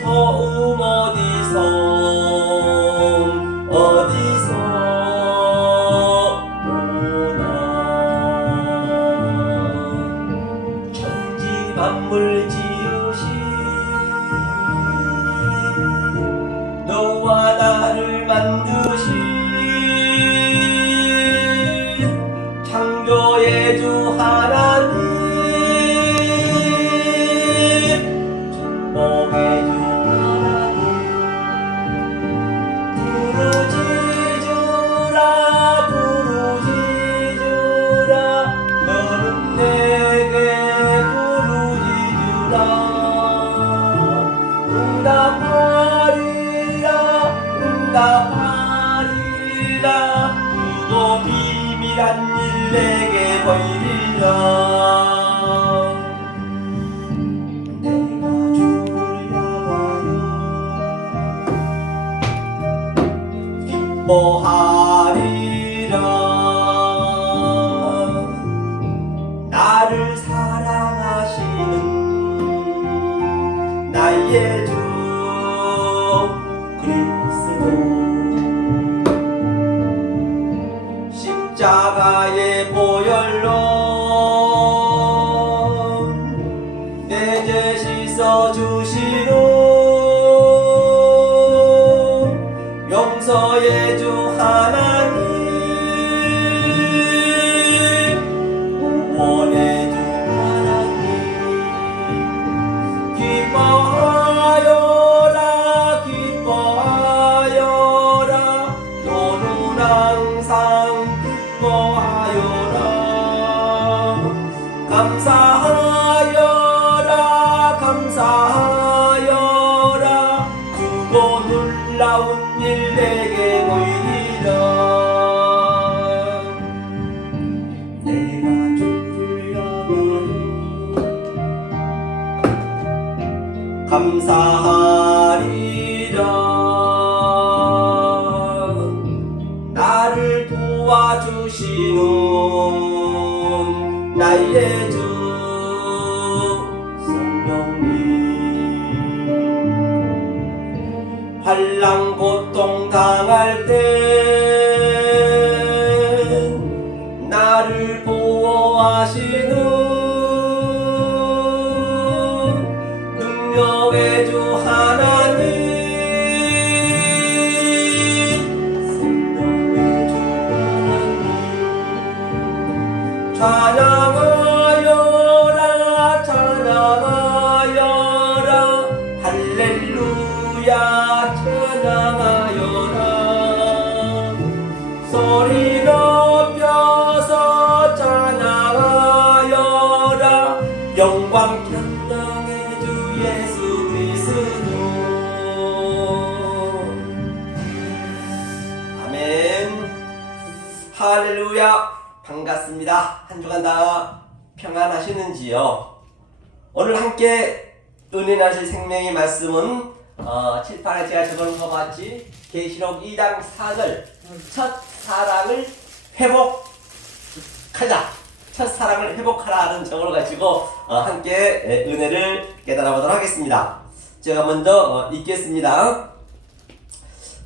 도움 어디서 오나. 천지 만물 지으신 너와 나를 만드신 창조의 주 하나님, 축복의 주 하나님, 부르짖으라 너는 내게 부르짖으라. 응답하리라 그리고 비밀한 일 내게 보이리라. 내가 주를 향하여 기뻐하리라. 나를 사랑하시는 나의 주 그리스도, 십자가의 보혈로 내 죄 씻어주시는 용서의 주 하나님, 구원의 주 하나님, 기뻐하여라 너는 항상 기뻐하여라. 감사하여라 크고 놀라운 일 내게 보이리라. 내가 주를 향하여 감사하리라. 나를 도와주시는 나의 주 성령님, 환난 고통 당할 때 나를 보호하시는 능력의 주 하나님, 생명의 주 하나님, 찬양하여라 할렐루야 찬양하여라. 소리 높여서 찬양하여라. 영광 찬양의 주 예수 그리스도. 아멘. 할렐루야. 반갑습니다. 한 주간 다 평안하시는지요? 오늘 함께 은혜 나실 생명의 말씀은 칠판에 제가 적어놓은 것 같이 계시록 2장 4절 첫 사랑을 회복하자, 첫사랑을 회복하라는 적어를 가지고 함께 은혜를 깨달아 보도록 하겠습니다. 제가 먼저 읽겠습니다.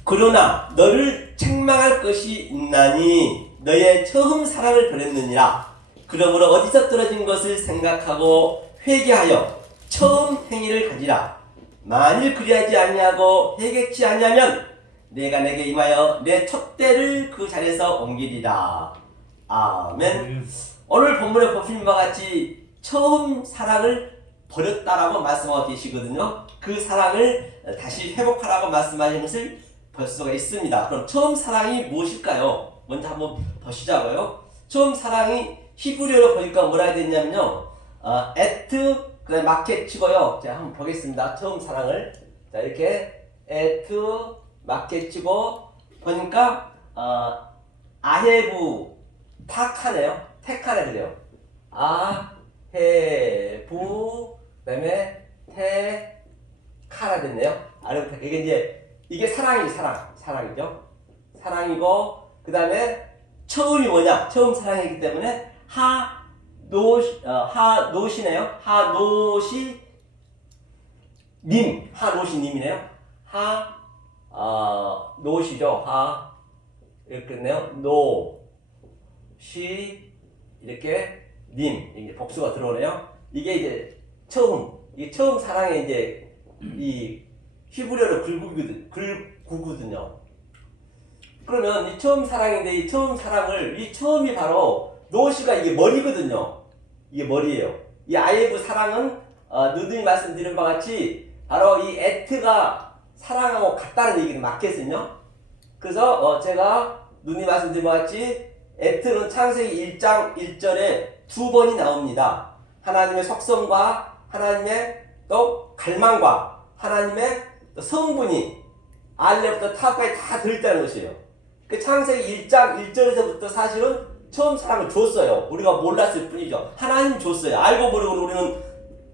그러나 너를 책망할 것이 있나니 너의 처음 사랑을 버렸느니라. 그러므로 어디서 떨어진 것을 생각하고 회개하여 처음 행위를 가지라. 만일 그리하지 아니하고 회개치 아니하면 내가 내게 임하여 내 촛대를 그 자리에서 옮기리라. 아멘. 오늘 본문에 보신 바와 같이 처음 사랑을 버렸다라고 말씀하고 계시거든요. 그 사랑을 다시 회복하라고 말씀하시는 것을 볼 수가 있습니다. 그럼 처음 사랑이 무엇일까요? 먼저 한번 보시자고요. 처음 사랑이 히브리어로 보니까 뭐라 해야 되냐면요, 에트, 그 다음에 마켓 치고요. 제가 한번 보겠습니다. 처음 사랑을. 자, 이렇게 에트, 마켓 치고 보니까 아헤부 타카네요. 테카네 그래요. 아헤부 그다음에 테카라 됐네요. 아르부터 이게 사랑이죠. 사랑이고 그 다음에 처음이 뭐냐? 처음 사랑이기 때문에 하노시네요. 하노시 님, 하노시 님이네요. 노시죠. 이렇게 했네요. 시, 이렇게 님, 이제 복수가 들어오네요. 이게 이제 이게 처음 사랑에 이제 이 히브리어로 글구거든요. 그러면 이 처음 사랑인데 이 처음 사랑을 이 처음이 바로 노시가 이게 머리거든요. 이게 머리예요. 이 아이브 사랑은 누누이 말씀드린 바와 같이 바로 이 에트가 사랑하고 같다는 얘기는 맞겠거든요. 그래서 제가 누누이 말씀드린 바와 같이 에트는 창세기 1장 1절에 2번이 나옵니다. 하나님의 속성과 하나님의 또 갈망과 하나님의 또 성분이 알레부터 타까지 다 들어있다는 것이에요. 그 창세기 1장 1절에서부터 사실은 처음 사랑을 줬어요. 우리가 몰랐을 뿐이죠. 하나님 줬어요. 알고 모르고 우리는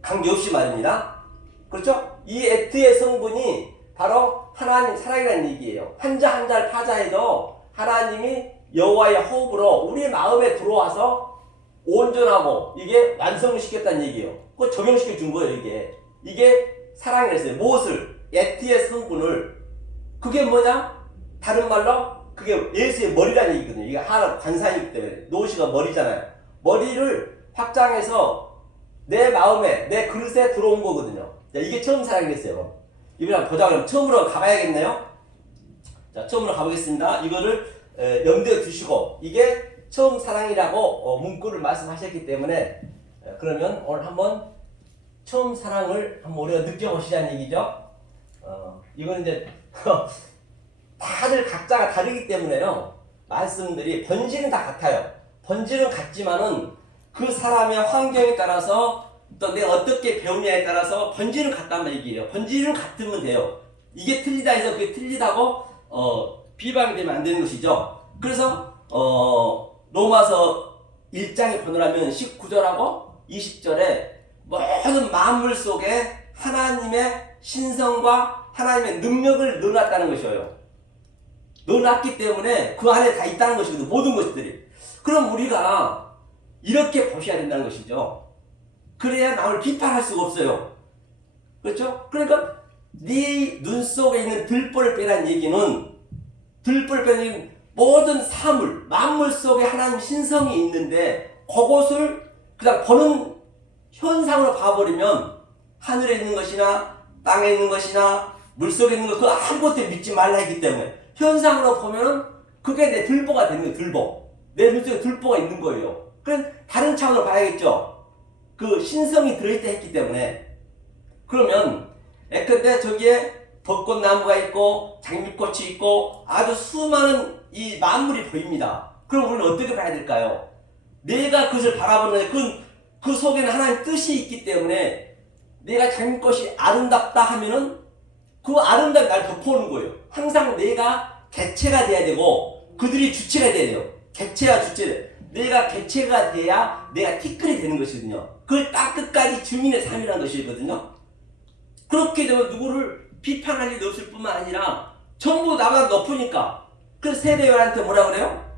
관계없이 말입니다. 그렇죠? 이 에트의 성분이 바로 하나님 사랑이라는 얘기예요. 한자 한자를 파자해도 하나님이 여호와의 호흡으로 우리 마음에 들어와서 온전하고 이게 완성을 시켰다는 얘기예요. 그거 적용시켜 준 거예요. 이게 사랑이랬어요. 무엇을? 에트의 성분을. 그게 뭐냐? 다른 말로 그게 예수의 머리라는 얘기거든요. 이게 하나 관상이기 때문에 노시가 머리잖아요. 머리를 확장해서 내 마음에 내 그릇에 들어온 거거든요. 자, 이게 처음 사랑이겠어요. 이걸 한번 보자 그러면 처음으로 가봐야겠네요. 자, 처음으로 가보겠습니다. 이거를 염두에 두시고 이게 처음 사랑이라고 문구를 말씀하셨기 때문에 그러면 오늘 한번 처음 사랑을 한번 우리가 느껴보시자는 얘기죠. 이건 이제 다들 각자가 다르기 때문에요. 말씀들이 본질은 다 같아요. 본질은 같지만은 그 사람의 환경에 따라서 또 내가 어떻게 배우냐에 따라서 본질은 같단 얘기예요. 본질은 같으면 돼요. 이게 틀리다 해서 그게 틀리다고 비방이 되면 안 되는 것이죠. 그래서 로마서 1장에 보느라면 19절하고 20절에 모든 만물 속에 하나님의 신성과 하나님의 능력을 넣어놨다는 것이에요. 넣어놨기 때문에 그 안에 다 있다는 것이거든. 모든 것들이. 그럼 우리가 이렇게 보셔야 된다는 것이죠. 그래야 남을 비판할 수가 없어요. 그렇죠? 그러니까 네 눈 속에 있는 들보를 빼라는 얘기는 들보를 빼는 얘기는 모든 사물, 만물 속에 하나님 신성이 있는데 그것을 그냥 보는 현상으로 봐버리면 하늘에 있는 것이나 땅에 있는 것이나 물속에 있는 것 그거 아무것도 믿지 말라 했기 때문에 현상으로 보면은 그게 내 들보가 되는 거예요. 들보. 내 눈 속에 들보가 있는 거예요. 그럼 다른 차원으로 봐야겠죠. 그 신성이 들어있다 했기 때문에. 그러면 근데 저기에 벚꽃나무가 있고 장미꽃이 있고 아주 수많은 이 만물이 보입니다. 그럼 우리는 어떻게 봐야 될까요? 내가 그것을 바라보는 그 속에는 하나님의 뜻이 있기 때문에 내가 장미꽃이 아름답다 하면은 그 아름다움이 날 덮어오는 거예요. 항상 내가 객체가 돼야 되고 그들이 주체가 돼야 돼요. 객체와 주체. 내가 객체가 돼야 내가 티끌이 되는 것이거든요. 그걸 딱 끝까지 주민의 삶이라는 것이거든요. 그렇게 되면 누구를 비판할 일도 없을 뿐만 아니라 전부 나보다 높으니까 그 세례요한한테 뭐라 그래요?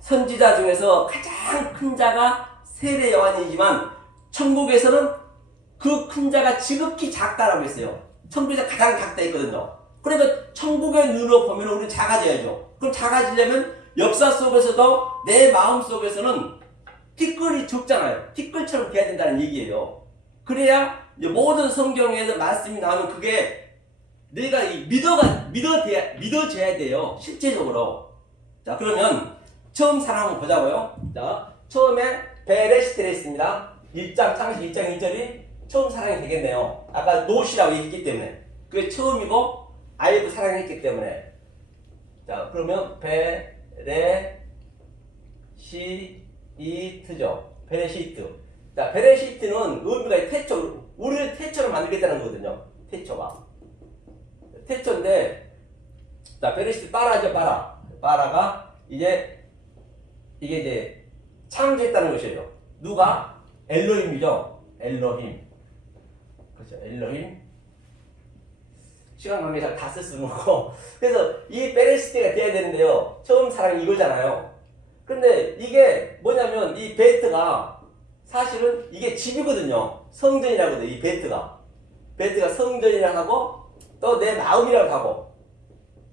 선지자 중에서 가장 큰 자가 세례요한이지만 천국에서는 그 큰 자가 지극히 작다라고 했어요. 천국에서 가장 작다 했거든요. 그러니까 천국의 눈으로 보면 우리는 작아져야죠. 그럼 작아지려면 역사 속에서도 내 마음 속에서는 티끌이 적잖아요. 티끌처럼 돼야 된다는 얘기예요. 그래야 모든 성경에서 말씀이 나오면 그게 내가 믿어져야 돼요. 실제적으로. 자, 그러면 처음 사랑 한번 보자고요. 자, 처음에 베레시트를 했습니다. 창세기 1장 1절이 처음 사랑이 되겠네요. 아까 노시라고 얘기했기 때문에. 그게 처음이고 아이브 사랑했기 때문에. 자, 그러면 베레시트죠. 베레시트. 자, 베레시트는 의미가 태초, 우리를 태초로 만들겠다는 거거든요. 태초가. 태초인데, 자, 베레시트 빠라죠, 빠라. 빠라가 이게 이제 창조했다는 것이에요. 누가? 엘로힘이죠. 엘로힘. 그렇죠. 엘로힘. 시간 관계상 다 쓸 수는 없고. 그래서 이 베레시트가 돼야 되는데요. 처음 사랑이 이거잖아요. 근데 이게 뭐냐면 이 베트가 사실은 이게 집이거든요. 성전이라고 해요. 이 베트가. 베트가 성전이라고 하고 또 내 마음이라고 하고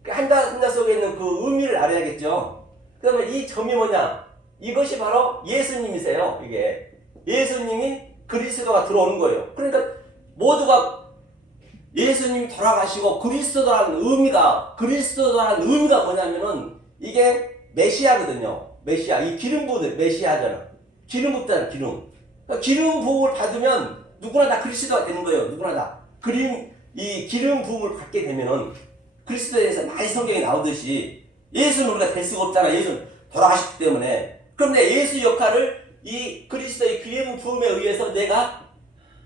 한자 속에 있는 그 의미를 알아야겠죠. 그러면 이 점이 뭐냐? 이것이 바로 예수님이세요. 이게 예수님이 그리스도가 들어오는 거예요. 그러니까 모두가 예수님이 돌아가시고 그리스도라는 의미가 뭐냐면은 이게 메시아거든요. 메시아. 이 기름 부은 메시아잖아. 기름 붓잖아. 기름. 그러니까 기름 부음을 받으면 누구나 다 그리스도가 되는 거예요. 누구나 다. 이 기름 부음을 받게 되면은 그리스도에 대해서 많이 성경에 나오듯이 예수는 우리가 될 수가 없잖아. 예수는 돌아가셨기 때문에. 그런데 예수 역할을 이 그리스도의 기름 부음에 의해서 내가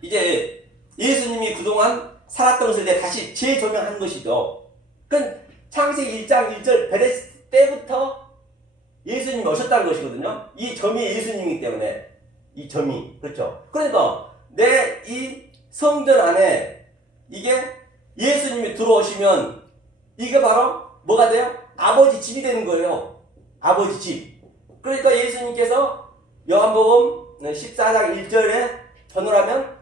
이제 예수님이 그동안 살았던 것을 내가 다시 재조명하는 것이죠. 그러니까 창세기 1장 1절 베레스 때부터 예수님이 오셨다는 것이거든요. 이 점이 예수님이기 때문에. 이 점이. 그렇죠. 그러니까 내 이 성전 안에 이게 예수님이 들어오시면 이게 바로 뭐가 돼요? 아버지 집이 되는 거예요. 아버지 집. 그러니까 예수님께서 요한복음 14장 1절에 전후라면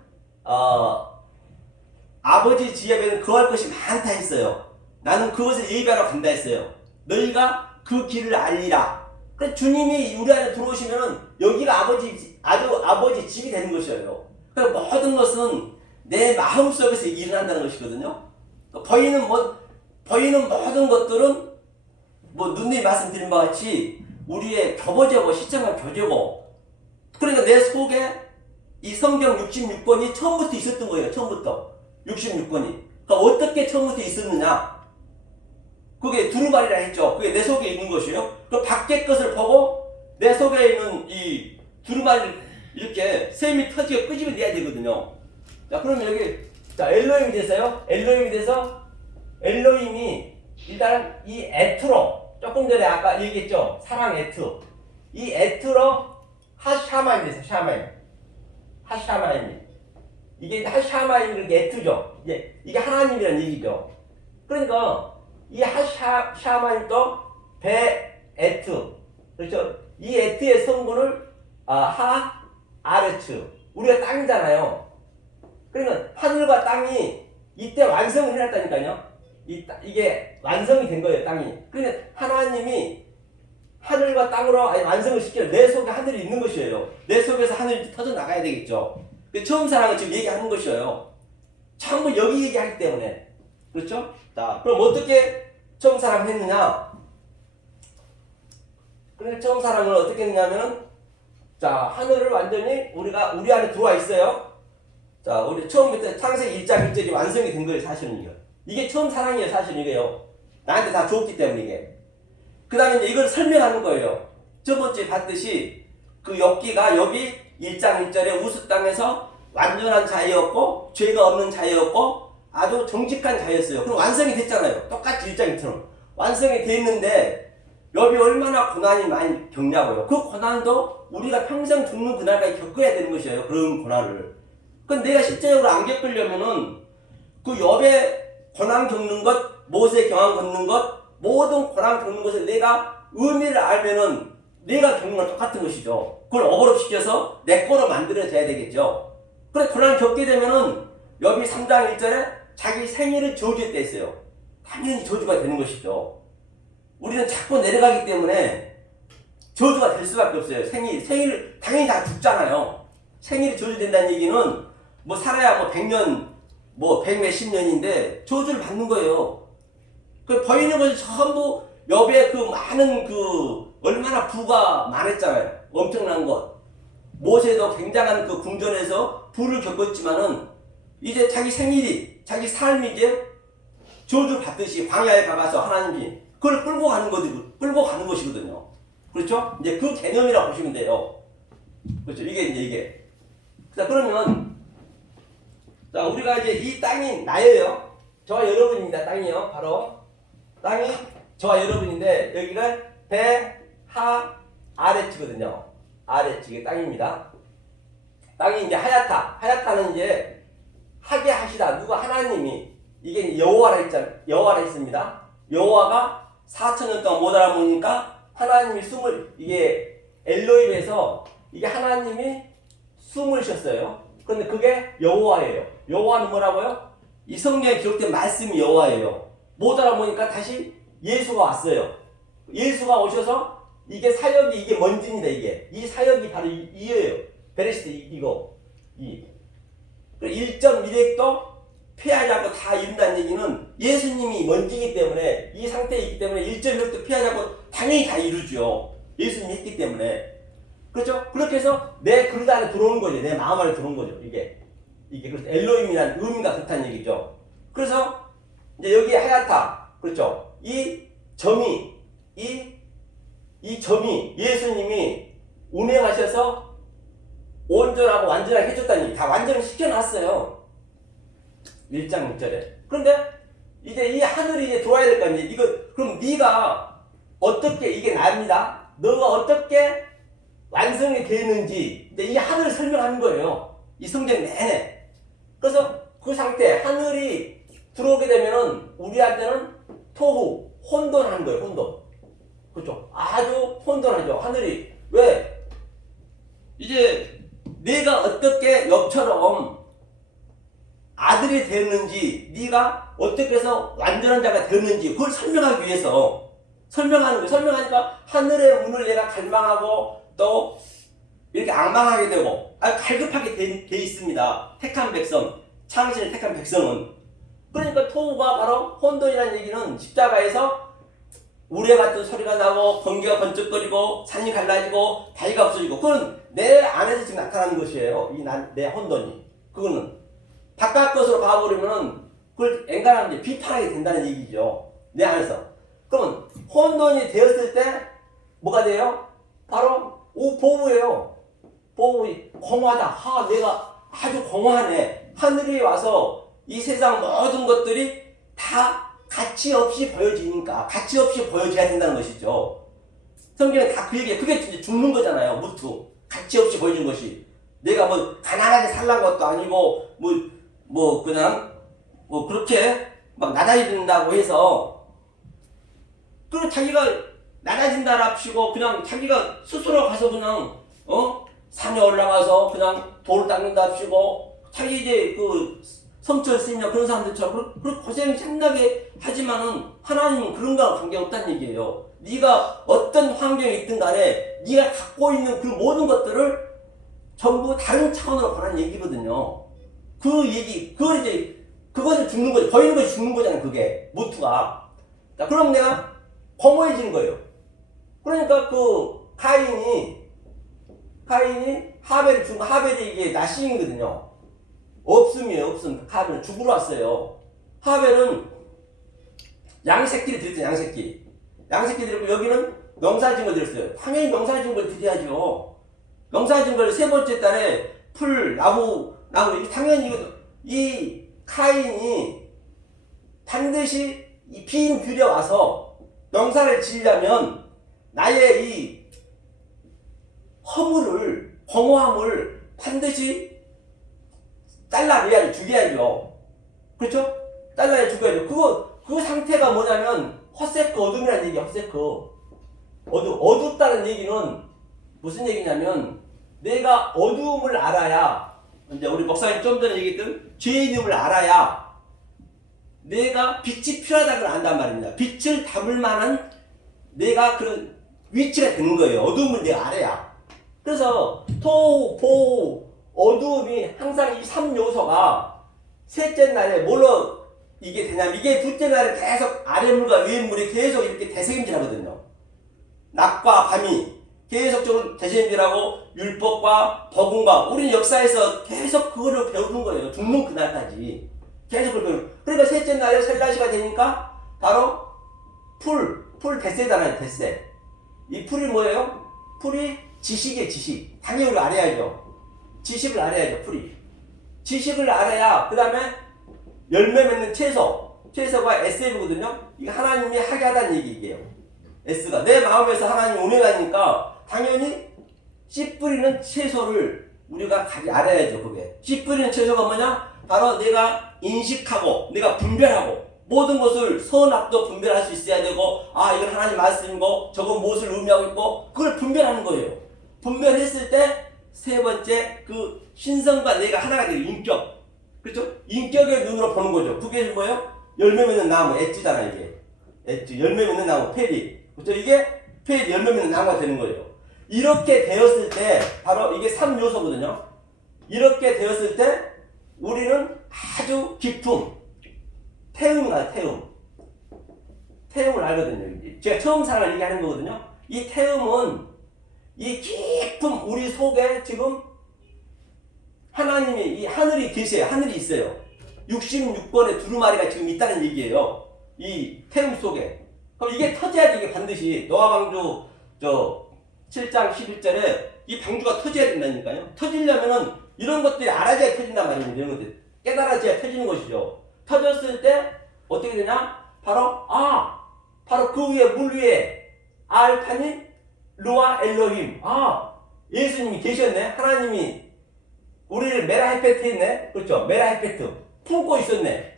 아버지 집에는 거할 것이 많다 했어요. 나는 그것을 예비하러 간다 했어요. 너희가 그 길을 알리라. 그러니까 주님이 우리 안에 들어오시면 여기가 아버지 집이 되는 것이에요. 그러니까 모든 것은 내 마음속에서 일어난다는 것이거든요. 보이는 모든 것들은 누님 말씀드린 바와 같이 우리의 교보제고 시청한 교제고, 그러니까 내 속에 이 성경 66권이 처음부터 있었던 거예요. 처음부터 66권이. 그러니까 어떻게 처음부터 있었느냐? 그게 두루마리라 했죠. 그게 내 속에 있는 것이에요. 그 밖의 것을 보고 내 속에 있는 이 두루마리를 이렇게 샘이 터지게 끄집어내야 되거든요. 자, 그러면 여기 엘로힘이 돼서요. 엘로힘이 일단 이 에트로, 조금 전에 아까 얘기했죠. 사랑 에트. 이 에트로 하샤마임 됐어요. 하샤마임. 이게 하샤마임 그렇게 에트죠. 이게 하나님이라는 얘기죠. 그러니까 이 하샤마임도 베에트. 그렇죠. 이 에트의 성분을 아르츠. 우리가 땅이잖아요. 그러니까 하늘과 땅이 이때 완성을 해놨다니까요. 이게 완성이 된 거예요, 땅이. 그러니까 하나님이 하늘과 땅으로 완성을 시켜요. 내 속에 하늘이 있는 것이에요. 내 속에서 하늘이 터져 나가야 되겠죠. 처음 사랑을 지금 얘기하는 것이에요. 전부 여기 얘기하기 때문에. 그렇죠? 자, 그럼 어떻게 처음 사랑을 했느냐? 그러니까 처음 사랑을 어떻게 했냐면은, 자, 하늘을 완전히 우리 안에 들어와 있어요. 자, 우리 처음부터 창세기 1장 1절이 완성이 된 거예요, 사실은 이게 처음 사랑이에요, 사실은 이게요. 나한테 다 줬기 때문에 이게. 그 다음에 이제 이걸 설명하는 거예요. 저번주에 봤듯이 그 욥기가 여기 1장 1절에 우스 땅에서 완전한 자였고 죄가 없는 자였고 아주 정직한 자였어요. 그럼 완성이 됐잖아요. 똑같이 1장 1절처럼. 완성이 됐는데 욥이 얼마나 고난이 많이 겪냐고요. 그 고난도 우리가 평생 죽는 그날까지 겪어야 되는 것이에요. 그런 고난을. 그럼 내가 실제적으로 안 겪으려면은 그 욥의 고난 겪는 것, 모세 경황 겪는 것, 모든 고난 겪는 것을 내가 의미를 알면은 내가 겪는 건 똑같은 것이죠. 그걸 오버랩시켜서 내 거로 만들어져야 되겠죠. 그래, 고난을 겪게 되면은 욥이 3장 1절에 자기 생일을 저주했다 했어요. 당연히 저주가 되는 것이죠. 우리는 자꾸 내려가기 때문에 저주가 될 수밖에 없어요. 생일 당연히 다 죽잖아요. 생일이 저주된다는 얘기는 살아야 100년, 100몇십 년인데 저주를 받는 거예요. 그 보이는 것이 전부 욥의 그 많은 얼마나 부가 많았잖아요. 엄청난 것. 모세도 굉장한 그 궁전에서 부를 겪었지만은 이제 자기 생일이, 자기 삶이 이제 저주 받듯이 광야에 가서 하나님이 그걸 끌고 가는 것이거든요. 그렇죠? 이제 그 개념이라고 보시면 돼요. 그렇죠? 이게. 자, 그러면, 자, 우리가 이제 이 땅이 나예요. 저와 여러분입니다. 땅이요. 바로. 땅이 저와 여러분인데, 여기가 아레츠거든요. 아레츠, 이게 땅입니다. 땅이 이제 하야타는 이제 하게 하시다. 누가 하나님이, 이게 여호와라 했습니다. 여호와가 4,000년 동안 못 알아보니까 하나님이 이게 엘로힘에서 이게 하나님이 숨을 쉬었어요. 그런데 그게 여호와예요. 여호와는 뭐라고요? 이 성경에 기록된 말씀이 여호와예요. 못 알아보니까 다시 예수가 왔어요. 예수가 오셔서 이게 사역이 이게 먼지입니다. 이게 이 사역이 바로 이예요. 베레시트 이거 1.1획도 피하지 않고 다 이룬다는 얘기는 예수님이 먼지이기 때문에 이 상태에 있기 때문에 1.1획도 피하지 않고 당연히 다 이루죠. 예수님이 했기 때문에. 그렇죠? 그렇게 해서 내 그릇 안에 들어오는 거죠. 내 마음 안에 들어오는 거죠. 이게 그래서 엘로힘이라는 의미가 그렇다는 얘기죠. 그래서 이제 여기 하야타, 그렇죠? 이 점이 예수님이 운행하셔서 온전하고 완전하게 해줬다는 얘기. 다 완전히 시켜놨어요. 1장 6절에. 그런데 이제 이 하늘이 이제 들어와야 될 거 아니에요. 이거 그럼 네가 어떻게 이게 납니다. 너가 어떻게 완성이 되는지 이제 이 하늘을 설명하는 거예요. 이 성경 내내. 그래서 그 상태 하늘이 들어오게 되면은 우리한테는 토후 혼돈하는 거예요. 혼돈. 그렇죠? 아주 혼돈하죠. 하늘이 왜? 이제 내가 어떻게 욥처럼 아들이 되었는지, 네가 어떻게 해서 완전한 자가 되었는지 그걸 설명하기 위해서 설명하는 거예요. 설명하니까 하늘의 문을 내가 갈망하고 또 이렇게 앙망하게 되고 갈급하게 돼 있습니다. 택한 백성, 창신을 택한 백성은. 그러니까 토후가 바로 혼돈이라는 얘기는 십자가에서 우레 같은 소리가 나고 번개가 번쩍거리고 산이 갈라지고 다리가 없어지고 그건 내 안에서 지금 나타나는 것이에요. 내 혼돈이. 그거는 바깥 것으로 가버리면은 그걸 엔간하면 비판하게 된다는 얘기죠. 내 안에서. 그러면 혼돈이 되었을 때 뭐가 돼요? 바로 보호예요. 보호이 공허하다. 내가 아주 공허하네. 하늘이 와서 이 세상 모든 것들이 다 가치 없이 보여지니까 가치 없이 보여져야 된다는 것이죠. 성경에 다 그 얘기예요. 그게 진짜 죽는 거잖아요. 무투. 가치 없이 보여준 것이. 내가 뭐 가난하게 살란 것도 아니고 그냥 그렇게 막 낮아진다고 해서 그 자기가 낮아진다랍시고 그냥 자기가 스스로 가서 그냥 산에 올라가서 그냥 돌을 닦는다랍시고 자기 이제 그 성철 스님이나 그런 사람들처럼 그렇게 고생 신나게 하지만은 하나님은 그런 거랑 관계없다는 얘기예요. 네가 어떤 환경에 있든 간에 네가 갖고 있는 그 모든 것들을 전부 다른 차원으로 보라는 얘기거든요. 그 얘기, 그것을 죽는 거지. 보이는 것이 죽는 거잖아요. 그게 무투가. 자, 그럼 내가 공허해지는 거예요. 그러니까 그 카인이 하벨을 죽은 하벨이 이게 나시인거든요. 없음이에요. 없음. 하벨은 죽으러 왔어요. 하벨은 양새끼를 드렸죠. 양새끼 드렸고 여기는 농사진 걸 드렸어요. 당연히 농사진 걸 드려야죠. 농사진 걸 세 번째 달에 풀, 나무 당연히 이 카인이 반드시 이 빈 들여와서 농사를 지으려면 나의 이 허물을, 공허함을 반드시 잘라내야지, 죽여야죠. 그렇죠? 잘라야 죽여야죠. 그 상태가 뭐냐면, 헛세크 어둠이라는 얘기야, 헛세크. 어둡다는 얘기는 무슨 얘기냐면, 내가 어두움을 알아야, 이제 우리 목사님 좀 전에 얘기했던 죄의 이름을 알아야 내가 빛이 필요하다는 걸 안단 말입니다. 빛을 담을 만한 내가 그런 위치가 되는 거예요. 어두움을 내가 알아야. 그래서 토, 보, 어두움이 항상 이 3요소가 셋째 날에 뭘로 이게 되냐면 이게 둘째 날에 계속 아랫물과 위에물이 계속 이렇게 대세임질하거든요. 낮과 밤이 계속적으로 대세임질하고 율법과 복음과 우리는 역사에서 계속 그거를 배우는 거예요. 죽는 그날까지 계속 그걸. 그러니까 셋째 날에 설날시가 되니까 바로 풀 대세잖아요. 대세. 이 풀이 뭐예요? 풀이 지식이에요. 지식. 당연히 우리가 알아야죠. 지식을 알아야죠. 풀이. 지식을 알아야 그 다음에 열매 맺는 채소가 SM이거든요. 이게 하나님이 하게 하다는 얘기예요. S가 내 마음에서 하나님이 오메가니까 당연히 씨 뿌리는 채소를 우리가 알아야죠. 그게 씨 뿌리는 채소가 뭐냐? 바로 내가 인식하고 내가 분별하고 모든 것을 선악도 분별할 수 있어야 되고 이건 하나님 말씀이고 저건 무엇을 의미하고 있고 그걸 분별하는 거예요. 분별했을 때 세 번째 그 신성과 내가 하나가 되는 인격. 그렇죠? 인격의 눈으로 보는 거죠. 그게 뭐예요? 열매 맺는 나무, 엣지잖아, 이게. 엣지, 열매 맺는 나무, 페리. 그렇죠? 이게 페리, 열매 맺는 나무가 되는 거예요. 이렇게 되었을 때, 바로 이게 3요소거든요. 이렇게 되었을 때, 우리는 아주 깊은 태음이다, 태음. 태음을 알거든요. 제가 처음 사랑을 얘기하는 거거든요. 이 태음은 이 깊은 우리 속에 지금 하나님이 이 하늘이 계세요. 하늘이 있어요. 66번의 두루마리가 지금 있다는 얘기예요. 이 태음 속에. 그럼 이게 터져야지 이게 반드시 노아방주 7장 11절에 이 방주가 터져야 된다니까요. 터지려면은 이런 것들이 알아져야 터진단 말입니다. 이런 것들 깨달아져야 터지는 것이죠. 터졌을 때 어떻게 되냐? 바로 그 위에 물 위에 알파니 루아 엘로힘. 예수님이 계셨네. 하나님이 우리를 메라헤페트 했네. 그렇죠? 메라헤페트 품고 있었네.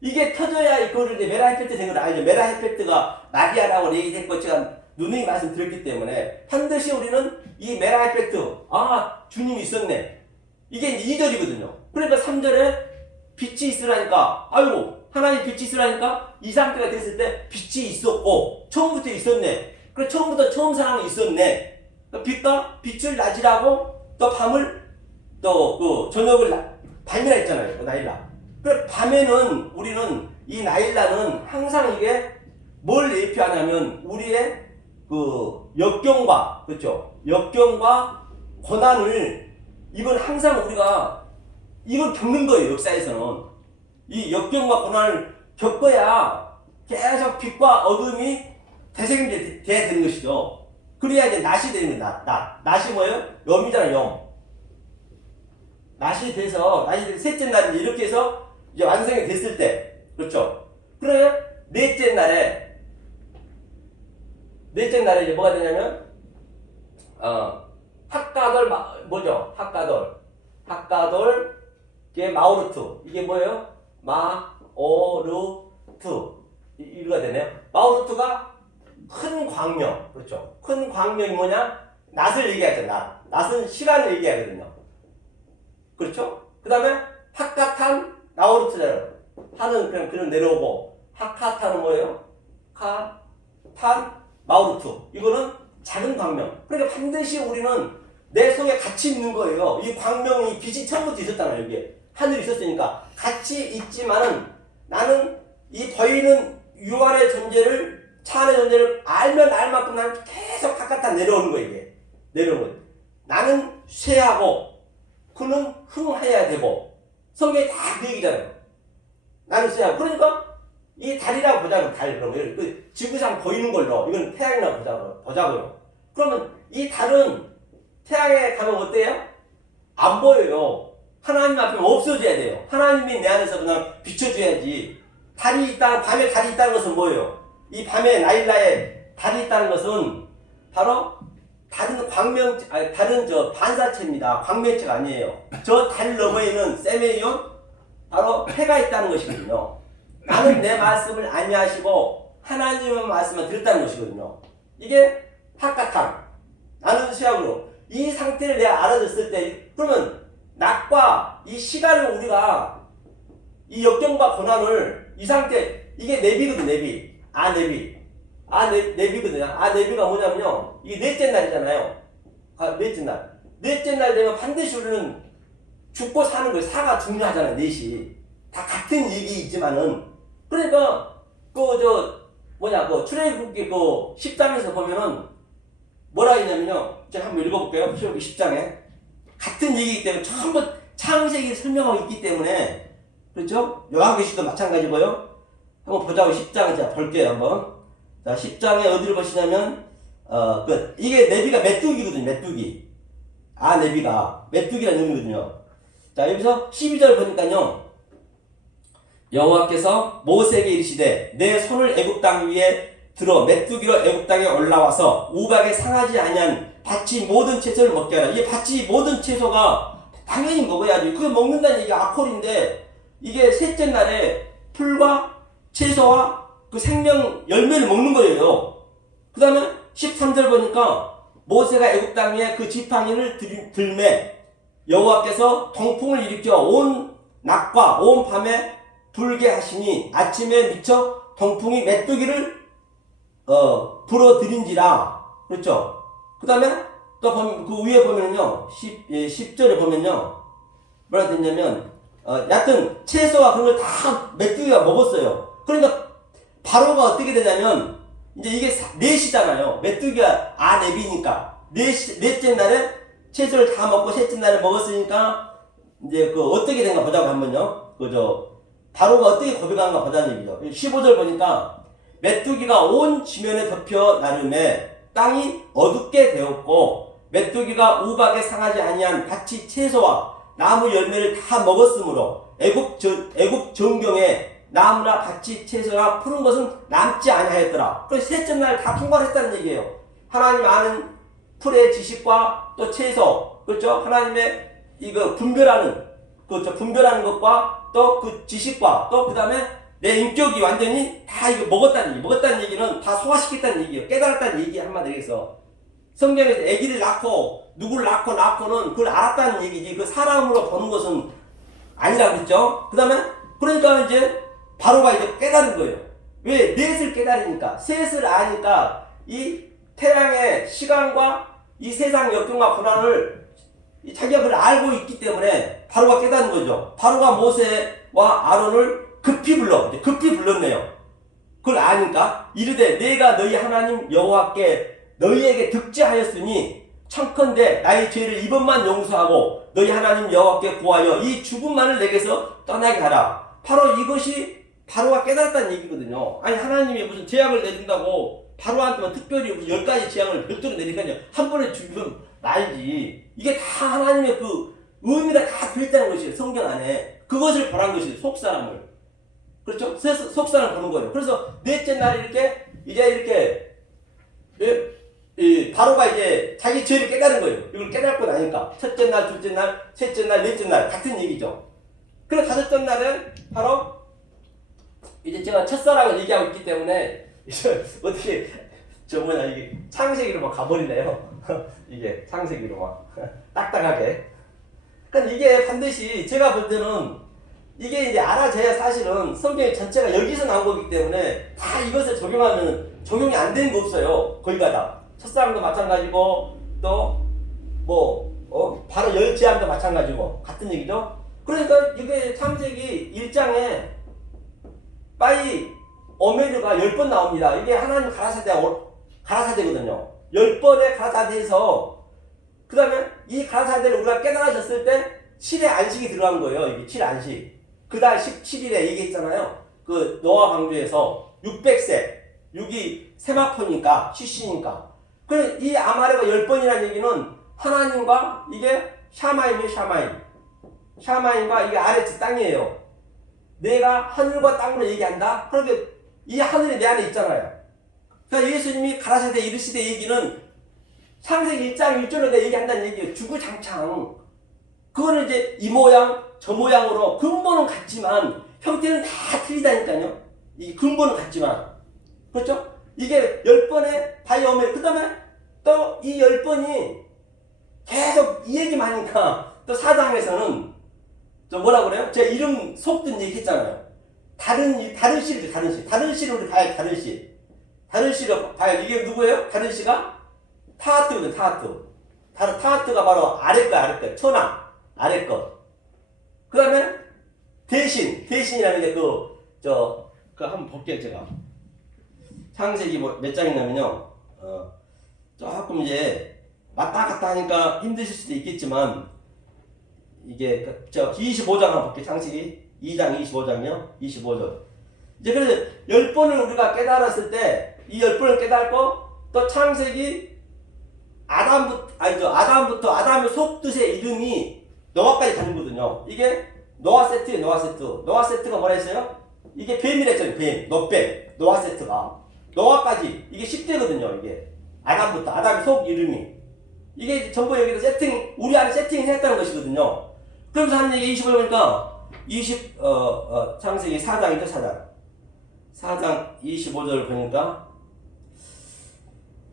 이게 터져야 이거를 이제 메라헤페트 된 걸 알죠. 메라헤페트가 마리아라고 얘기했고 제가 누누이 말씀드렸기 때문에 반드시 우리는 이 메라헤페트 주님이 있었네. 이게 이제 2절이거든요. 그러니까 3절에 빛이 있으라니까 하나님 빛이 있으라니까 이 상태가 됐을 때 빛이 있었고 처음부터 있었네. 그래 처음부터 처음 상황이 있었네. 빛과 빛을 낮이라고 또 밤을 또 그 저녁을 밤이라 했잖아요. 나일라. 그래 밤에는 우리는 이 나일라는 항상 이게 뭘 예표하냐면 우리의 그 역경과 그렇죠. 역경과 고난을 이건 항상 우리가 이걸 겪는 거예요. 역사에서는 이 역경과 고난을 겪어야 계속 빛과 어둠이 대생이 돼야 되는 것이죠. 그래야 이제 낫이 되는 거예요. 낫이 뭐예요? 염이잖아요. 염. 낫이 돼서 셋째 날인데 이렇게 해서 이제 완성이 됐을 때 그렇죠. 그래 넷째 날에 이제 뭐가 되냐면 핫가돌 뭐죠? 핫가돌 이게 마오르트 이게 뭐예요? 마오르트 이거가 되네요. 마오르트가 큰 광명 그렇죠. 큰 광명이 뭐냐? 낫을 얘기하죠. 낫은 시간을 얘기하거든요. 그렇죠? 그 다음에 하카탄 나오르트잖아요. 하는 그냥 내려오고 하카탄은 뭐예요? 카탄 마오르트 이거는 작은 광명. 그러니까 반드시 우리는 내 속에 같이 있는 거예요. 이 광명이 빛이 처음부터 있었잖아요. 여기에 하늘이 있었으니까 같이 있지만은 나는 이 보이는 유한의 존재를 차 안의 존재를 알면 알 만큼 나는 계속 하카탄 내려오는 거예요. 이게 내려오는 거예요. 나는 쇠하고 그는 흥해야 되고 성경에 다 그 얘기잖아요. 나는 쇠하고 그러니까 이 달이라고 보자면 달 그럼 그 지구상 보이는 걸로 이건 태양이라고 보자고요. 그러면 이 달은 태양에 가면 어때요? 안 보여요. 하나님 앞에 없어져야 돼요. 하나님이 내 안에서 그냥 비춰줘야지. 달이 있다 밤에 달이 있다는 것은 뭐예요? 이 밤에 나일라에 달이 있다는 것은 바로 다른 반사체입니다. 광명체가 아니에요. 저 달 너머에는 세메이온 바로 해가 있다는 것이거든요. 나는 내 말씀을 아니하시고 하나님의 말씀을 들었다는 것이거든요. 이게 하카탄 나는 시약으로 이 상태를 내가 알아줬을 때 그러면 낮과 이 시간을 우리가 이 역경과 고난을 이 상태 이게 내비거든. 내비 내비거든요. 내비가 뭐냐면요. 이게 넷째 날이잖아요. 넷째 날 되면 반드시 우리는 죽고 사는 거예요. 사가 중요하잖아요. 넷이. 다 같은 얘기이지만은. 그러니까, 출애굽기 10장에서 보면은 뭐라 했냐면요. 제가 한번 읽어볼게요. 출애굽기 10장에. 같은 얘기이기 때문에 전부 창세기를 설명하고 있기 때문에. 그렇죠? 요한계시도 마찬가지고요. 한번 보자고 10장을 제가 볼게요. 한번. 자, 10장에 어디를 보시냐면, 이게 내비가 메뚜기거든요, 메뚜기. 내비가. 메뚜기라는 의미거든요. 자, 여기서 12절 보니까요. 여호와께서 모세에게 이르시되, 내 손을 애굽 땅 위에 들어 메뚜기로 애굽 땅에 올라와서 우박에 상하지 아니한 밭이 모든 채소를 먹게 하라. 이 밭이 모든 채소가 당연히 먹어야지. 그거 먹는다는 얘기가 아콜인데, 이게 셋째 날에 풀과 채소와 그 생명 열매를 먹는 거예요. 그 다음에 13절 보니까 모세가 애굽 땅에 그 지팡이를 들매 여호와께서 동풍을 일으켜 온 낮과 온 밤에 불게 하시니 아침에 미쳐 동풍이 메뚜기를 불어들인지라. 그렇죠? 그 다음에 또 그 위에 보면요 10절에 보면요 뭐라 됐냐면 여하튼 채소와 그런 걸 다 메뚜기가 먹었어요. 그러니까 바로가 어떻게 되냐면 이제 이게 넷이잖아요. 메뚜기가 넷이니까 넷째 날에 채소를 다 먹고 셋째 날에 먹었으니까 이제 그 어떻게 된가 보자고 한번요. 바로가 어떻게 고백한가 보자는 얘기죠. 15절 보니까 메뚜기가 온 지면에 덮여 나름에 땅이 어둡게 되었고 메뚜기가 우박에 상하지 아니한 밭이 채소와 나무 열매를 다 먹었으므로 애굽 정경에 나무나 밭이 채소나 푸른 것은 남지 아니하였더라. 그래서 셋째 날 다 통과했다는 얘기예요. 하나님 아는 풀의 지식과 또 채소, 그렇죠? 하나님의 이거 분별하는 것과 또 그 지식과 또 그 다음에 내 인격이 완전히 다 이거 먹었다는 얘기는 다 소화시켰다는 얘기예요. 깨달았다는 얘기 한마디로 해서. 성경에서 아기를 낳고 누구를 낳고는 그걸 알았다는 얘기지 그 사람으로 보는 것은 아니라 그랬죠. 그 다음에 그러니까 이제 바로가 이제 깨달은 거예요. 왜? 넷을 깨달으니까 셋을 아니까 이 태양의 시간과 이 세상 역경과 고난을 자기가 그걸 알고 있기 때문에 바로가 깨달은 거죠. 바로가 모세와 아론을 급히 불렀네요. 그걸 아니까 이르되 내가 너희 하나님 여호와께 너희에게 득죄하였으니 청컨대 나의 죄를 이번만 용서하고 너희 하나님 여호와께 구하여 이 죽음만을 내게서 떠나게 하라. 바로 이것이 바로가 깨달았다는 얘기거든요. 아니 하나님이 무슨 제약을 내준다고 바로한테만 특별히 무슨 10가지 제약을 별도로 내리니까요. 한 번에 죽이면 말지. 이게 다 하나님의 그 의미가 다 들어있다는 것이에요. 성경 안에. 그것을 보란 것이에요. 속사람을. 그렇죠? 속사람을 보는 거예요. 그래서 넷째 날에 바로가 이제 자기 죄를 깨달은 거예요. 이걸 깨닫고 나니까. 첫째 날, 둘째 날, 셋째 날, 넷째 날 같은 얘기죠. 그리고 다섯째 날은 바로 이제 제가 첫사랑을 얘기하고 있기 때문에 이제 어떻게 이게 창세기로 막 가버리네요. 이게 창세기로 막 딱딱하게. 그러니까 이게 반드시 제가 볼 때는 이게 이제 알아져야 사실은 성경 전체가 여기서 나온 거기 때문에 다 이것을 적용하면 적용이 안 되는 거 없어요. 거기 가다. 첫사랑도 마찬가지고 또 바로 열제함도 마찬가지고 같은 얘기죠. 그러니까 이게 창세기 1장에 빠이 오메르가 10번 나옵니다. 이게 하나님 가라사대거든요. 10번의 가라사대에서 그 다음에 이 가라사대를 우리가 깨달아졌을 때 7의 안식이 들어간 거예요. 이게 7 안식. 그 달 17일에 얘기했잖아요. 그 노아 방주에서 600세 6이 세마포니까 CC니까. 그래서 이 아마레가 10번이라는 얘기는 하나님과 이게 샤마임이에요. 샤마임과 이게 아래지 땅이에요. 내가 하늘과 땅으로 얘기한다? 그러니까 이 하늘이 내 안에 있잖아요. 그러니까 예수님이 가라사대 이르시되 얘기는 창세기 1장 1절로 내 얘기한다는 얘기예요. 주구장창. 그거는 이제 이 모양 저 모양으로 근본은 같지만 형태는 다 틀리다니까요. 이 근본은 같지만. 그렇죠? 이게 10번의 바이오메 그 다음에 또 이 10번이 계속 이 얘기만 하니까 또 사장에서는 저 뭐라 그래요? 제가 이름 속든 얘기 했잖아요. 다른 시를 우리 봐야 다른 시로 봐야 이게 누구예요? 다른 시가 타하트거든. 타하트가 바로 아래 거 천하 아래 거. 그 다음에 대신이라는 게 그 한번 볼게요 제가. 창세기 몇 장이냐면요. 조금 이제 왔다 갔다 하니까 힘드실 수도 있겠지만 이게 25장 한번 볼게요. 창세기 2장 25장이요. 25절. 이제 그래서 10번을 우리가 깨달았을 때 이 10번을 깨닫고 또 창세기 아담부터 아담의 속뜻의 이름이 노아까지 가는거든요. 이게 노아 세트예요. 노아 세트가 뭐라 했어요? 이게 뱀이랬잖아요. 뱀, 노아 세트가 노아까지 이게 10대거든요. 이게 아담의 속 이름이 이게 전부 여기서 우리 안에 세팅했다는 것이거든요. 그러면서 하는 얘기 25절 보니까 창세기 4장이죠. 4장 25절 보니까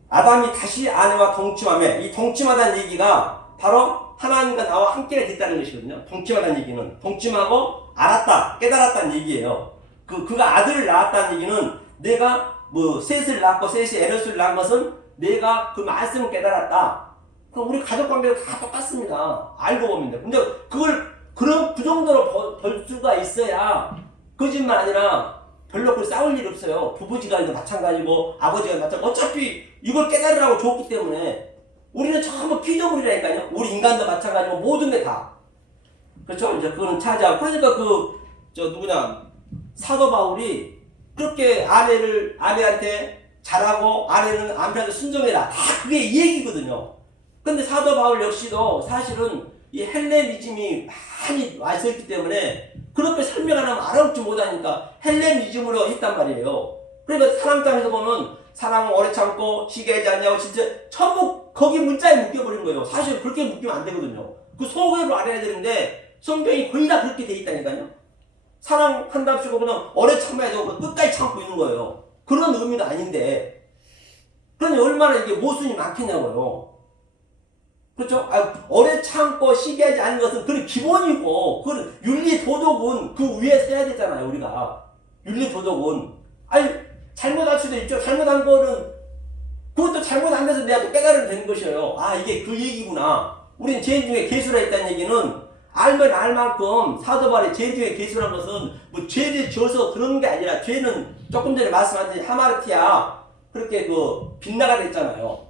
아담이 다시 아내와 동침하며 이 동침하다는 얘기가 바로 하나님과 나와 함께 됐다는 것이거든요. 동침하다는 얘기는 동침하고 알았다, 깨달았다는 얘기예요. 그가 아들을 낳았다는 얘기는 내가 뭐 셋을 낳고 셋이 에너스를 낳은 것은 내가 그 말씀을 깨달았다. 그럼 우리 가족 관계도 다 똑같습니다. 알고 보면. 근데 그걸 그 정도로 볼 수가 있어야 거짓말 아니라 별로 그 싸울 일 없어요. 부부지간에도 마찬가지고 아버지가 마찬가지고 어차피 이걸 깨달으라고 줬기 때문에 우리는 전부 피조물이라니까요. 우리 인간도 마찬가지고 모든 게 다. 그렇죠? 이제 그거는 차지하고. 그러니까 사도 바울이 그렇게 아내한테 잘하고 아내는 남편한테 순종해라. 다 그게 이 얘기거든요. 근데 사도 바울 역시도 사실은 이 헬레니즘이 많이 와 있었기 때문에 그렇게 설명 안 하면 알아듣지 못하니까 헬레니즘으로 했단 말이에요. 그러니까 사랑장에서 보면 사랑은 오래 참고 시기하지 않냐고 진짜 전부 거기 문자에 묶여버린 거예요. 사실 그렇게 묶이면 안 되거든요. 그 속으로 알아야 되는데 성경이 거의 다 그렇게 돼 있다니까요. 사랑한답시고 그냥 오래 참아야 되고 끝까지 참고 있는 거예요. 그런 의미는 아닌데 그러니 얼마나 이게 모순이 많겠냐고요. 그렇죠? 오래 참고 시기하지 않는 것은 그건 기본이고, 그건 윤리 도덕은 그 위에 서야 되잖아요, 우리가. 윤리 도덕은. 잘못할 수도 있죠. 잘못한 거는, 그것도 잘못 안 돼서 내가 또 깨달으면 되는 것이에요. 이게 그 얘기구나. 우린 죄 중에 계수라 했다는 얘기는, 알면 알 만큼, 사도 바울의 죄 중에 계수라는 것은, 뭐 죄를 지어서 그런 게 아니라, 죄는 조금 전에 말씀하신 하마르티아, 그렇게 빗나가 됐잖아요.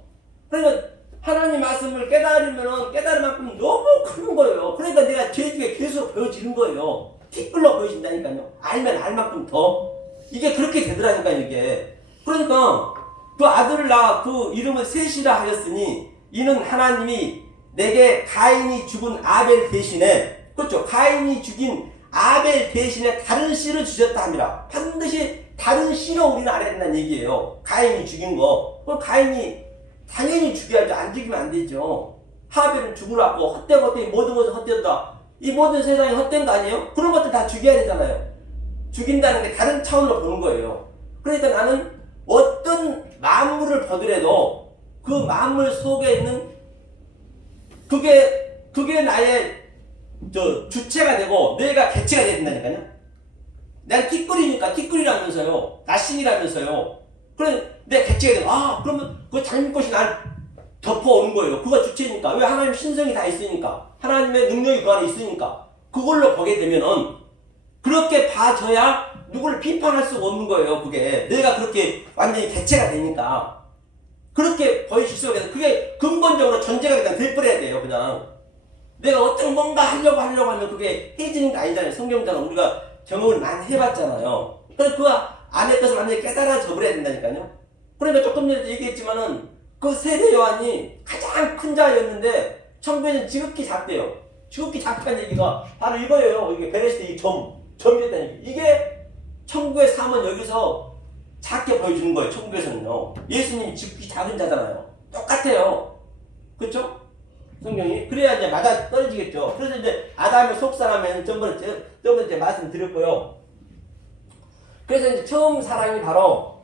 그러니까, 하나님 말씀을 깨달으면 깨달을 만큼 너무 큰 거예요. 그러니까 내가 죄 중에 계속 보여지는 거예요. 티끌로 보여진다니까요. 알면 알 만큼 더. 이게 그렇게 되더라니까요, 이게. 그러니까 그 아들을 낳아 그 이름을 셋이라 하였으니 이는 하나님이 내게 가인이 죽은 아벨 대신에, 그렇죠, 가인이 죽인 아벨 대신에 다른 씨를 주셨다 합니다. 반드시 다른 씨로 우리는 알아야 된다는 얘기예요. 가인이 죽인 거. 그럼 가인이 당연히 죽여야죠. 안 죽이면 안 되죠. 하벨은 죽으라고 헛되고 모든 것을 헛되었다. 이 모든 세상이 헛된 거 아니에요? 그런 것들 다 죽여야 되잖아요. 죽인다는 게 다른 차원으로 보는 거예요. 그러니까 나는 어떤 만물을 보더라도 그 만물 속에 있는 그게 나의 주체가 되고 내가 개체가 돼야 된다니까요. 난 티끌이니까 티끌이라면서요. 나신이라면서요. 그래, 내 개체가 되고, 그러면 그 잘못 것이 날 덮어오는 거예요. 그가 주체니까. 왜? 하나님의 신성이 다 있으니까. 하나님의 능력이 그 안에 있으니까. 그걸로 보게 되면은, 그렇게 봐줘야 누구를 비판할 수가 없는 거예요, 그게. 내가 그렇게 완전히 개체가 되니까. 그렇게 보일 수 있어요. 그게 근본적으로 존재가 그냥 돼버려야 돼요, 그냥. 내가 어떤 뭔가 하려고 하면 그게 해지는 게 아니잖아요. 성경자는 우리가 경험을 많이 해봤잖아요. 그래서 그 안에 것을 완전히 깨달아져 버려야 된다니까요. 그러니까 조금 전에 얘기했지만은 그 세례 요한이 가장 큰 자였는데 천국에는 지극히 작대요. 지극히 작다는 얘기가 바로 이거예요. 이게 베레스트 이 점이 됐다는 얘기. 이게 천국의 삶은 여기서 작게 보여주는 거예요. 천국에서는요. 예수님이 지극히 작은 자잖아요. 똑같아요. 그렇죠? 성경이. 그래야 이제 맞아 떨어지겠죠. 그래서 이제 아담의 속사람에는 저번에 말씀드렸고요. 그래서 이제 처음 사랑이 바로,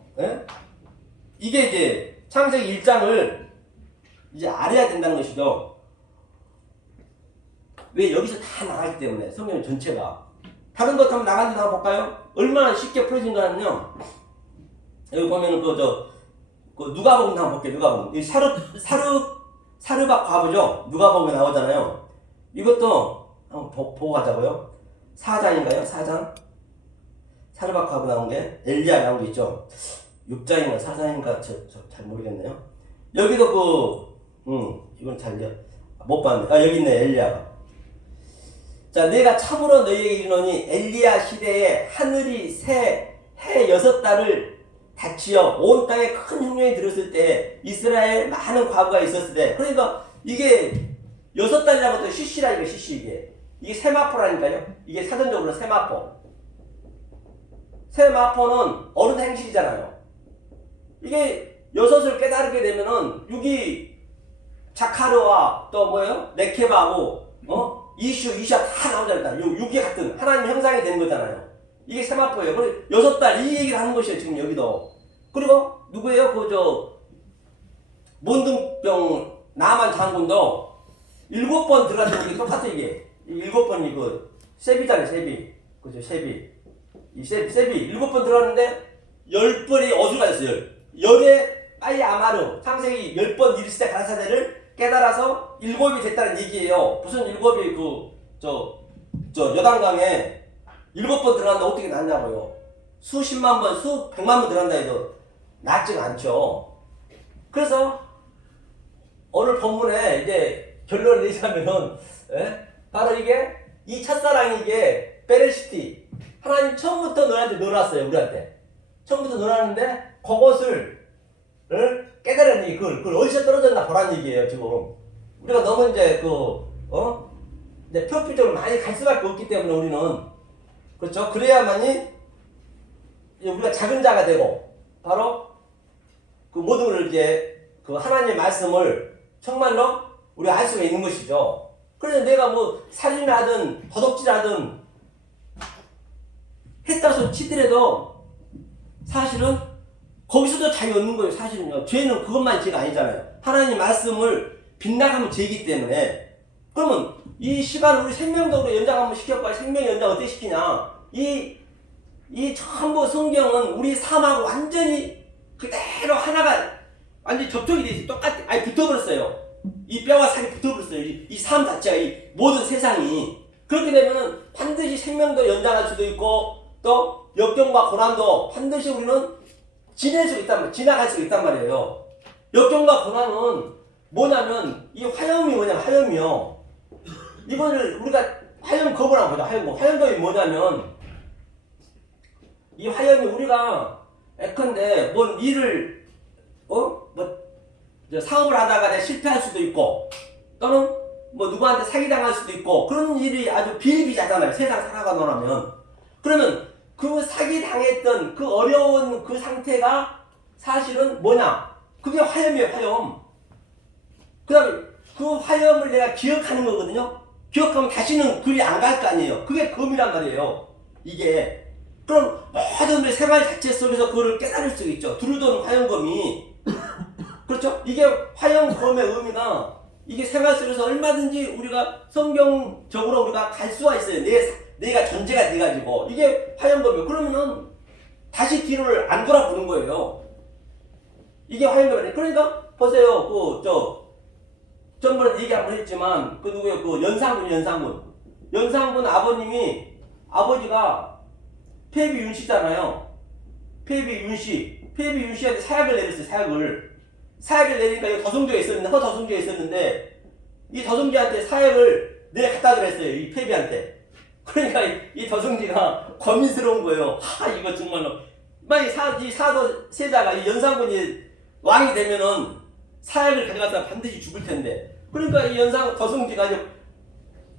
이게 이제 창세기 1장을 이제 알아야 된다는 것이죠. 왜? 여기서 다 나가기 때문에, 성경 전체가. 다른 것 한번 나간 데 한번 볼까요? 얼마나 쉽게 풀어진가는요. 여기 보면은 누가복음 한번 볼게요. 누가복음. 이 사르밧 과부죠. 누가복음에 나오잖아요. 이것도 한번 보고 가자고요. 4장인가요? 4장? 사르밧 과부 나온 게 엘리야 나온 게 있죠. 6장인가 4장인가 잘 모르겠네요. 여기도 이건 잘 못 봤네. 여기 있네, 엘리야가. 자, 내가 참으로 너희에게 이르노니 엘리야 시대에 하늘이 새 해 6달을 닫히어 온 땅에 큰 흉년이 들었을 때 이스라엘 많은 과부가 있었을 때, 그러니까 이게 6달이라고 또 시시라 이거 시시 이게 세마포라니까요. 이게 사전적으로 세마포. 세마포는 어른 행실이잖아요. 이게 6을 깨달게 되면은 6이 자카르와 또 뭐예요? 네케바고 이샤 다 나오잖아요. 6이 같은 하나님 형상이 된 거잖아요. 이게 세마포예요. 그리고 6달 이 얘기를 하는 것이에요. 지금 여기도. 그리고 누구예요? 몬둥병 나만 장군도 7번 들어갔던 게 똑같아 이게. 7번이 그 세비잖아요 세비. 그죠 세비. 이 세비 7번 들어갔는데 10번이 어수가 있어요. 열에 빠이 아마르 창세기 10번 이르시되 가라사대를 깨달아서 7이 됐다는 얘기예요. 무슨 7이 저 여단강에 7번 들어간다 어떻게 낫냐고요. 수십만 번, 수백만 번 들어간다 해도 낫지가 않죠. 그래서 오늘 본문에 이제 결론을 내자면은 바로 이게 이 첫사랑이 이게 베레시티 하나님 처음부터 너한테 넣어놨어요. 우리한테 처음부터 넣어놨는데 그것을 깨달았니 그걸 어디서 떨어졌나 보란 얘기예요. 지금 우리가 너무 이제 이제 표피적으로 많이 갈 수밖에 없기 때문에 우리는 그렇죠. 그래야만이 우리가 작은 자가 되고 바로 그 모든 걸 이제 그 하나님의 말씀을 정말로 우리가 알 수가 있는 것이죠. 그래서 내가 뭐 살인을 하든 도둑질하든 했다고 치더라도 사실은 거기서도 자유 없는 거예요. 사실은요. 죄는 그것만 죄가 아니잖아요. 하나님 말씀을 빗나가면 죄이기 때문에 그러면 이 시간을 우리 생명적으로 연장 한번 시켰고 생명 연장 어떻게 시키냐 이 전부 성경은 우리 삶하고 완전히 그대로 하나가 완전히 접촉이 돼 있어요. 똑같아. 아니 붙어버렸어요. 이 뼈와 살이 붙어버렸어요. 이 삶 자체가 이 모든 세상이 그렇게 되면은 반드시 생명도 연장할 수도 있고 또 역경과 고난도 반드시 우리는 지나갈 수 있단 말이에요. 역경과 고난은 뭐냐면 이 화염이 뭐냐면 화염이요. 이거를 우리가 화염 겁을 한번 보자. 화염검이 뭐냐면 이 화염이 우리가 예컨대 뭔 일을 사업을 하다가 내가 실패할 수도 있고 또는 뭐 누구한테 사기당할 수도 있고 그런 일이 아주 비일비재하잖아요. 세상 살아가노라면 그러면 그 사기당했던 그 어려운 그 상태가 사실은 뭐냐 그게 화염이에요. 화염. 그 다음에 그 화염을 내가 기억하는 거거든요. 기억하면 다시는 그리 안 갈 거 아니에요. 그게 검이란 말이에요. 이게 그럼 모든 우리 생활 자체 속에서 그거를 깨달을 수 있죠. 두루도는 화염검이 그렇죠? 이게 화염검의 의미가 이게 생활 속에서 얼마든지 우리가 성경적으로 우리가 갈 수가 있어요. 내가 전제가 돼가지고 이게 화염검이에요. 그러면은 다시 뒤를 안 돌아보는 거예요. 이게 화염검이에요. 그러니까 보세요. 전번에 얘기 한번 했지만 그 누구예요? 그 연상군 아버지가 폐비 윤씨잖아요. 폐비 윤씨한테 사약을 내렸어요. 사약을 내리니까 이 더성지가 있었는데 허더성지가 있었는데 이 더성지한테 사약을 내가 갖다 그랬어요. 이 폐비한테. 그러니까 이 더성지가 거민스러운 거예요. 이거 정말로 만약 이 사도 세자가 이 연상군이 왕이 되면은 사약을 가져갔다가 반드시 죽을 텐데. 그러니까 이 더성지가 이제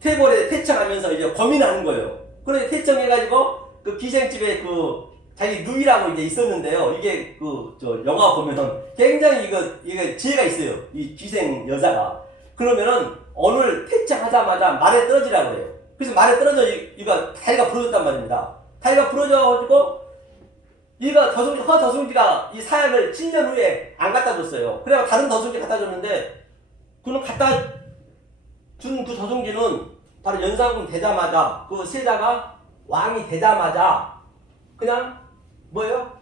태벌에 태청하면서 이제 고민하는 거예요. 그래서 태청해가지고 그 기생집에 자기 누이라고 이제 있었는데요. 이게 영화 보면은 굉장히 이거 지혜가 있어요. 이 기생 여자가. 그러면은 오늘 태청하자마자 말에 떨어지라고 그래요. 그래서 말에 떨어져 이거 다리가 부러졌단 말입니다. 다리가 부러져가지고 더성지가 이 사약을 7년 후에 안 갖다 줬어요. 그래서 다른 더성지 갖다 줬는데 그는 갖다 준 그 더성지는 바로 연산군 되자마자 그 세자가 왕이 되자마자 그냥 뭐예요?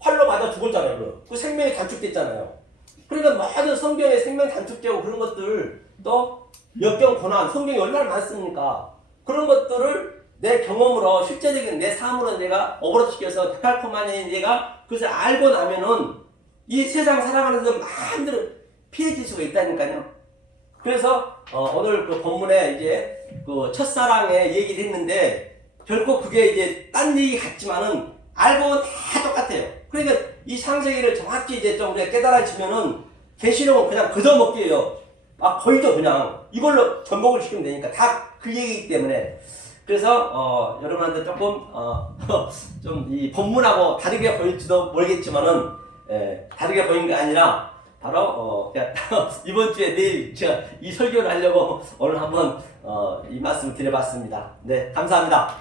활로 맞아 죽었잖아요. 그 생명이 단축됐잖아요. 그러니까 모든 성경에 생명 단축되고 그런 것들 또 역경 고난 성경이 얼마나 많습니까? 그런 것들을 내 경험으로 실제적인 내 삶으로 내가 어버러시켜서 데칼코마니아인 내가 그것을 알고 나면은 이 세상 살아가는 데 마음대로 피해질 수가 있다니까요. 그래서 오늘 그 본문에 이제 그 첫사랑의 얘기를 했는데 결코 그게 이제 딴 얘기 같지만은 알고 보면 다 똑같아요. 그러니까 이 창세기를 정확히 이제 좀 우리가 깨달아지면은 계시록은 그냥 그저먹기예요. 거의도 그냥 이걸로 전복을 시키면 되니까 다 그 얘기이기 때문에 그래서 여러분한테 조금 좀 이 본문하고 다르게 보일지도 모르겠지만은 다르게 보이는 게 아니라 바로 그냥 이번 주에 내일 제가 이 설교를 하려고 오늘 한번 이 말씀을 드려봤습니다. 네, 감사합니다.